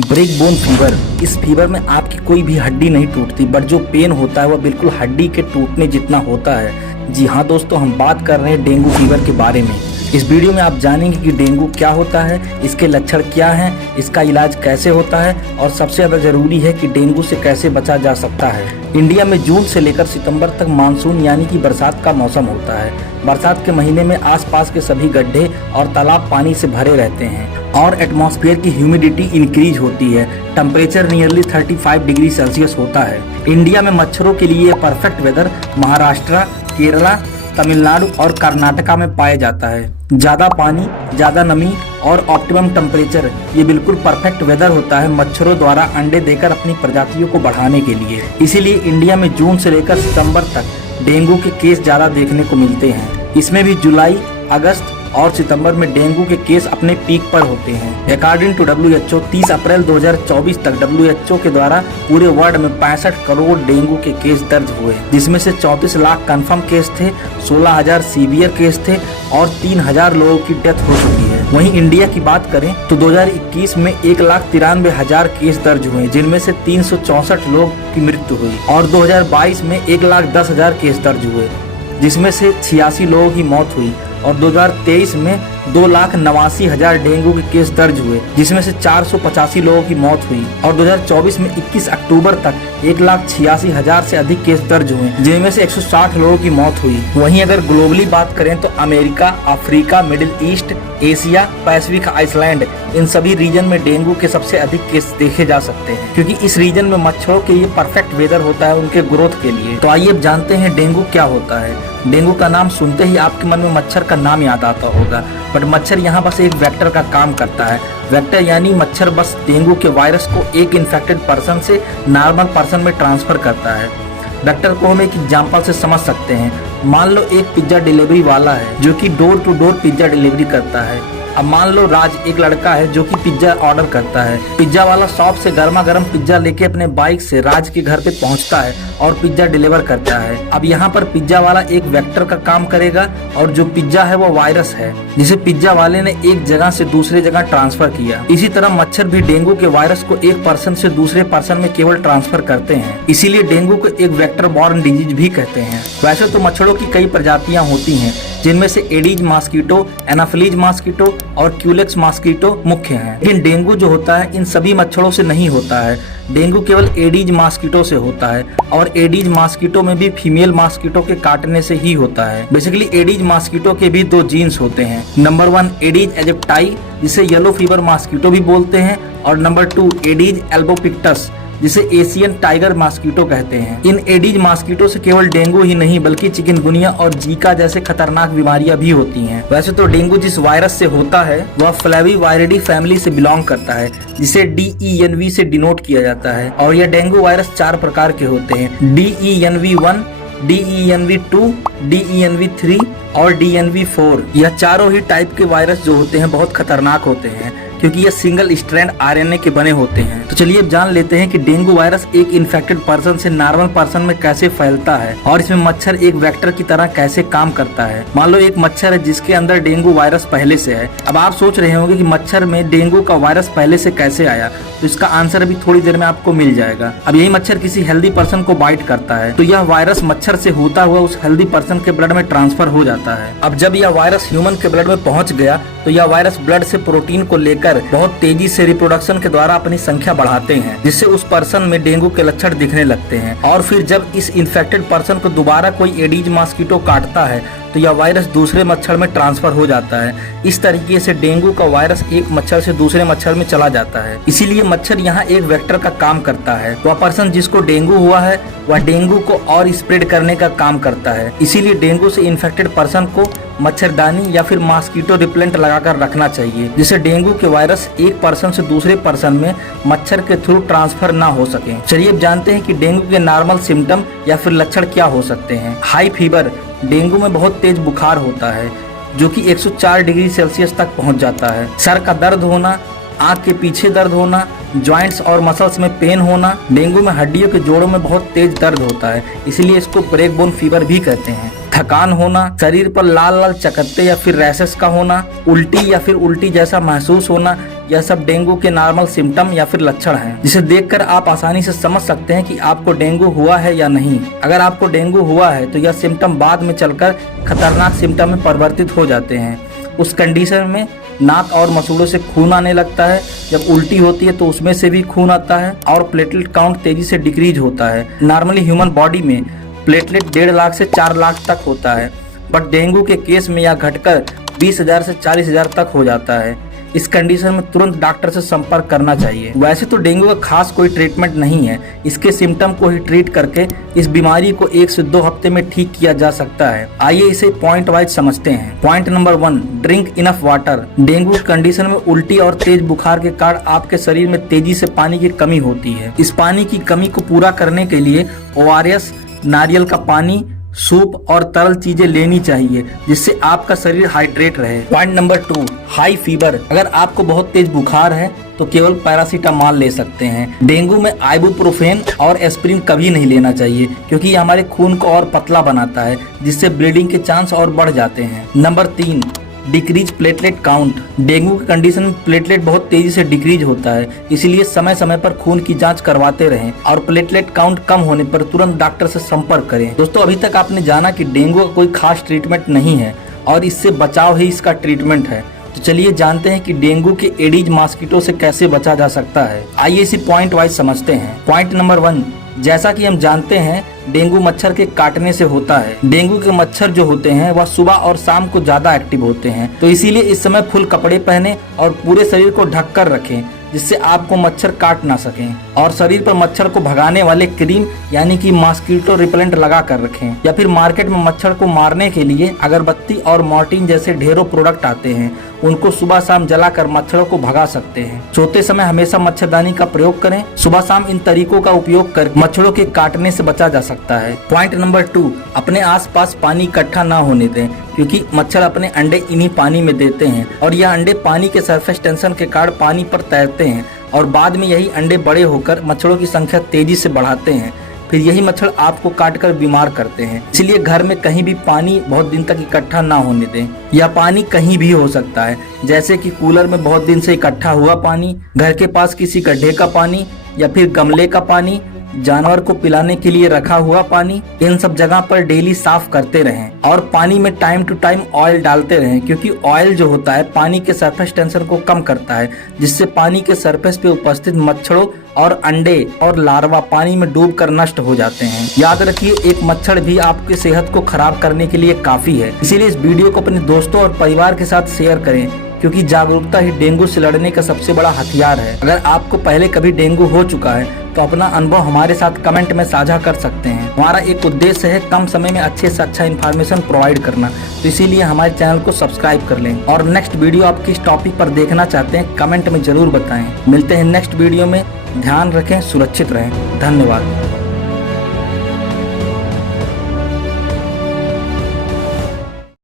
Break bone fever, इस fever में आपकी कोई भी हड्डी नहीं टूटती, बट जो पेन होता है वह बिल्कुल हड्डी के टूटने जितना होता है। जी हाँ दोस्तों, हम बात कर रहे हैं डेंगू फीवर के बारे में। इस वीडियो में आप जानेंगे कि डेंगू क्या होता है, इसके लक्षण क्या हैं, इसका इलाज कैसे होता है और सबसे ज़्यादा जरूरी है कि डेंगू से कैसे बचा जा सकता है। इंडिया में जून से लेकर सितंबर तक मानसून यानी कि बरसात का मौसम होता है। बरसात के महीने में आसपास के सभी गड्ढे और तालाब पानी से भरे रहते हैं और एटमॉस्फेयर की ह्यूमिडिटी इंक्रीज होती है। टेम्परेचर नियरली 35 डिग्री सेल्सियस होता है। इंडिया में मच्छरों के लिए परफेक्ट वेदर महाराष्ट्र, केरला, तमिलनाडु और कर्नाटका में पाया जाता है। ज्यादा पानी, ज्यादा नमी और ऑप्टिमम टेम्परेचर, ये बिल्कुल परफेक्ट वेदर होता है मच्छरों द्वारा अंडे देकर अपनी प्रजातियों को बढ़ाने के लिए। इसीलिए इंडिया में जून से लेकर सितंबर तक डेंगू के केस ज्यादा देखने को मिलते हैं। इसमें भी जुलाई, अगस्त और सितंबर में डेंगू के केस अपने पीक पर होते हैं। अकॉर्डिंग टू WHO 30 अप्रैल 2024 तक WHO के द्वारा पूरे वर्ल्ड में 65 करोड़ डेंगू के केस दर्ज हुए, जिसमें से 34 लाख कंफर्म केस थे, 16,000 सीवियर केस थे और 3,000 लोगों की डेथ हो चुकी है। वहीं इंडिया की बात करें तो 2021 में 1,93,000 केस दर्ज हुए, जिनमें से 364 लोग की मृत्यु हुई और 2022 में 1,10,000 केस दर्ज हुए, जिसमें से 86 लोगों की मौत हुई और 2023 में 2,89,000 डेंगू के केस दर्ज हुए, जिसमें से 485 लोगों की मौत हुई और 2024 में 21 अक्टूबर तक 1,86,000 से अधिक केस दर्ज हुए, जिनमें से 160 लोगों की मौत हुई। वहीं अगर ग्लोबली बात करें तो America, Africa, middle east, Asia, Pacific island, इन सभी रीजन में डेंगू के सबसे अधिक केस देखे जा सकते हैं, क्योंकि इस रीजन में मच्छरों के लिए परफेक्ट वेदर होता है उनके ग्रोथ के लिए। तो आइए अब जानते हैं डेंगू क्या होता है। डेंगू का नाम सुनते ही आपके मन में मच्छर का नाम याद आता होगा, बट मच्छर यहाँ बस एक वेक्टर का काम करता है। वेक्टर यानी मच्छर बस डेंगू के वायरस को एक इन्फेक्टेड पर्सन से नॉर्मल पर्सन में ट्रांसफर करता है। वेक्टर को हम एक एग्जाम्पल से समझ सकते हैं। मान लो एक पिज्जा डिलीवरी वाला है जो कि door to door pizza delivery करता है। अब मान लो राज एक लड़का है जो कि पिज्जा ऑर्डर करता है। पिज्जा वाला शॉप से गर्मा गर्म पिज्जा लेके अपने बाइक से राज के घर पे पहुंचता है और पिज्जा डिलीवर करता है। अब यहाँ पर पिज्जा वाला एक वेक्टर का काम करेगा और जो पिज्जा है वो वायरस है, जिसे पिज्जा वाले ने एक जगह से दूसरे जगह ट्रांसफर किया। इसी तरह मच्छर भी डेंगू के वायरस को एक पर्सन से दूसरे पर्सन में केवल ट्रांसफर करते हैं, इसीलिए डेंगू को एक वेक्टर बॉर्न डिजीज भी कहते हैं। वैसे तो मच्छरों की कई प्रजातियां होती हैं, जिनमें से एडीज मॉस्किटो, एनाफिलीज मॉस्किटो और क्यूलेक्स मॉस्किटो मुख्य हैं। लेकिन डेंगू जो होता है इन सभी मच्छरों से नहीं होता है। डेंगू केवल एडीज मॉस्किटो से होता है और एडीज मॉस्किटो में भी फीमेल मॉस्किटो के काटने से ही होता है। बेसिकली एडीज मॉस्किटो के भी 2 जीन्स होते हैं। नंबर 1 एडीज एजिप्टाई, जिसे येलो फीवर मॉस्किटो भी बोलते हैं, और नंबर 2 एडीज एल्बोपिक्टस, जिसे एशियन टाइगर मॉस्किटो कहते हैं। इन एडीज मॉस्किटो से केवल डेंगू ही नहीं बल्कि चिकनगुनिया और जीका जैसे खतरनाक बीमारियां भी होती हैं। वैसे तो डेंगू जिस वायरस से होता है वह फ्लेविवायरिडी फैमिली से बिलोंग करता है, जिसे DENV से डिनोट किया जाता है। और यह डेंगू वायरस 4 प्रकार के होते हैं: DENV1, DENV2, DENV3 और DNV4। यह चारों ही टाइप के वायरस जो होते हैं बहुत खतरनाक होते हैं, क्योंकि ये सिंगल स्ट्रैंड RNA के बने होते हैं। तो चलिए अब जान लेते हैं कि डेंगू वायरस एक इन्फेक्टेड पर्सन से नॉर्मल पर्सन में कैसे फैलता है और इसमें मच्छर एक वेक्टर की तरह कैसे काम करता है। मान लो एक मच्छर है जिसके अंदर डेंगू वायरस पहले से है। अब आप सोच रहे होंगे कि मच्छर में डेंगू का वायरस पहले से कैसे आया, तो इसका आंसर अभी थोड़ी देर में आपको मिल जाएगा। अब यही मच्छर किसी हेल्दी पर्सन को बाइट करता है तो यह वायरस मच्छर से होता हुआ उस हेल्दी पर्सन के ब्लड में ट्रांसफर हो जाता है। अब जब यह वायरस ह्यूमन के ब्लड में पहुंच गया तो यह वायरस ब्लड से प्रोटीन को लेकर बहुत तेजी से रिप्रोडक्शन के द्वारा अपनी संख्या बढ़ाते हैं, जिससे उस पर्सन में डेंगू के लक्षण दिखने लगते हैं। और फिर जब इस इन्फेक्टेड पर्सन को दोबारा कोई एडीज मॉस्किटो काटता है तो यह वायरस दूसरे मच्छर में ट्रांसफर हो जाता है। इस तरीके से डेंगू का वायरस एक मच्छर से दूसरे मच्छर में चला जाता है। इसीलिए मच्छर यहाँ एक वेक्टर का काम करता है। वह पर्सन जिसको डेंगू हुआ है वह डेंगू को और स्प्रेड करने का काम करता है। इसीलिए डेंगू से इन्फेक्टेड पर्सन को मच्छरदानी या फिर मॉस्किटो रिपेलेंट लगाकर रखना चाहिए, जिससे डेंगू के वायरस एक पर्सन से दूसरे पर्सन में मच्छर के थ्रू ट्रांसफर ना हो सके। चलिए अब जानते हैं कि डेंगू के नॉर्मल सिम्टम या फिर लक्षण क्या हो सकते हैं। हाई फीवर, डेंगू में बहुत तेज बुखार होता है जो कि 104 डिग्री सेल्सियस तक पहुंच जाता है। सर का दर्द होना, आंख के पीछे दर्द होना, जॉइंट्स और मसल्स में पेन होना। डेंगू में हड्डियों के जोड़ों में बहुत तेज दर्द होता है, इसलिए इसको ब्रेक बोन फीवर भी कहते हैं। थकान होना, शरीर पर लाल लाल चकत्ते या फिर रैशेस का होना, उल्टी या फिर उल्टी जैसा महसूस होना, यह सब डेंगू के नॉर्मल सिम्टम या फिर लक्षण हैं, जिसे देखकर आप आसानी से समझ सकते हैं कि आपको डेंगू हुआ है या नहीं। अगर आपको डेंगू हुआ है तो यह सिम्टम बाद में चलकर खतरनाक सिम्टम में परिवर्तित हो जाते हैं। उस कंडीशन में नाक और मसूड़ों से खून आने लगता है, जब उल्टी होती है तो उसमें से भी खून आता है और प्लेटलेट काउंट तेजी से डिक्रीज होता है। नॉर्मली ह्यूमन बॉडी में प्लेटलेट 1.5 लाख से 4 लाख तक होता है, बट डेंगू के केस में यह घटकर 20,000 से 40,000 तक हो जाता है। इस कंडीशन में तुरंत डॉक्टर से संपर्क करना चाहिए। वैसे तो डेंगू का खास कोई ट्रीटमेंट नहीं है, इसके सिम्टम को ही ट्रीट करके इस बीमारी को 1 से 2 हफ्ते में ठीक किया जा सकता है। आइए इसे पॉइंट वाइज समझते हैं। Point number 1, drink enough water. Dengue की कंडीशन में उल्टी और तेज बुखार के कारण आपके शरीर में तेजी से पानी की कमी होती है। इस पानी की कमी को पूरा करने के लिए ORS, नारियल का पानी, सूप और तरल चीजें लेनी चाहिए, जिससे आपका शरीर हाइड्रेट रहे। Point number 2, high fever. अगर आपको बहुत तेज बुखार है तो केवल पैरासीटामॉल ले सकते हैं। डेंगू में आइबुप्रोफेन और एस्प्रिन कभी नहीं लेना चाहिए, क्योंकि ये हमारे खून को और पतला बनाता है, जिससे ब्लीडिंग के चांस और बढ़ जाते हैं। Number 3, decrease platelet count. Dengue की कंडीशन में प्लेटलेट बहुत तेजी से डिक्रीज होता है, इसलिए समय समय पर खून की जांच करवाते रहें और प्लेटलेट काउंट कम होने पर तुरंत डॉक्टर से संपर्क करें। दोस्तों, अभी तक आपने जाना कि डेंगू का कोई खास ट्रीटमेंट नहीं है और इससे बचाव ही इसका ट्रीटमेंट है। तो चलिए जानते हैं कि डेंगू के एडीज मॉस्किटो से कैसे बचा जा सकता है। आइए इसी पॉइंट वाइज समझते हैं। पॉइंट नंबर 1, जैसा कि हम जानते हैं डेंगू मच्छर के काटने से होता है। डेंगू के मच्छर जो होते हैं वह सुबह और शाम को ज्यादा एक्टिव होते हैं, तो इसीलिए इस समय फुल कपड़े पहने और पूरे शरीर को ढक कर रखें, जिससे आपको मच्छर काट ना सकें। और शरीर पर मच्छर को भगाने वाले क्रीम यानी कि मॉस्किटो रिपेलेंट लगा कर रखें, या फिर मार्केट में मच्छर को मारने के लिए अगरबत्ती और मॉर्टिन जैसे ढेरों प्रोडक्ट आते हैं, उनको सुबह शाम जलाकर मच्छरों को भगा सकते हैं। सोते समय हमेशा मच्छरदानी का प्रयोग करें। सुबह शाम इन तरीकों का उपयोग कर मच्छरों के काटने से बचा जा सकता है। पॉइंट नंबर 2, अपने आसपास पानी इकट्ठा ना होने दें, क्योंकि मच्छर अपने अंडे इन्हीं पानी में देते हैं और यह अंडे पानी के सरफेस टेंशन के कारण पानी पर तैरते हैं और बाद में यही अंडे बड़े होकर मच्छरों की संख्या तेजी से बढ़ाते हैं। फिर यही मच्छर आपको काटकर बीमार करते हैं। इसलिए घर में कहीं भी पानी बहुत दिन तक इकट्ठा ना होने दें। यह पानी कहीं भी हो सकता है, जैसे कि कूलर में बहुत दिन से इकट्ठा हुआ पानी, घर के पास किसी गड्ढे का पानी या फिर गमले का पानी, जानवर को पिलाने के लिए रखा हुआ पानी। इन सब जगह पर डेली साफ करते रहें और पानी में टाइम टू टाइम ऑयल डालते रहें, क्योंकि ऑयल जो होता है पानी के सरफेस टेंशन को कम करता है, जिससे पानी के सरफेस पे उपस्थित मच्छरों और अंडे और लार्वा पानी में डूबकर नष्ट हो जाते हैं। याद रखिए, एक मच्छर भी आपकी सेहत को खराब करने के लिए काफी है। इसीलिए इस वीडियो को अपने दोस्तों और परिवार के साथ शेयर करें, क्योंकि जागरूकता ही डेंगू से लड़ने का सबसे बड़ा हथियार है। अगर आपको पहले कभी डेंगू हो चुका है तो अपना अनुभव हमारे साथ कमेंट में साझा कर सकते हैं। हमारा एक उद्देश्य है कम समय में अच्छे से अच्छा इन्फॉर्मेशन प्रोवाइड करना, तो इसीलिए हमारे चैनल को सब्सक्राइब कर लें। और नेक्स्ट वीडियो आप किस टॉपिक पर देखना चाहते हैं कमेंट में जरूर बताएं। मिलते हैं नेक्स्ट वीडियो में। ध्यान रखें, सुरक्षित रहें। धन्यवाद।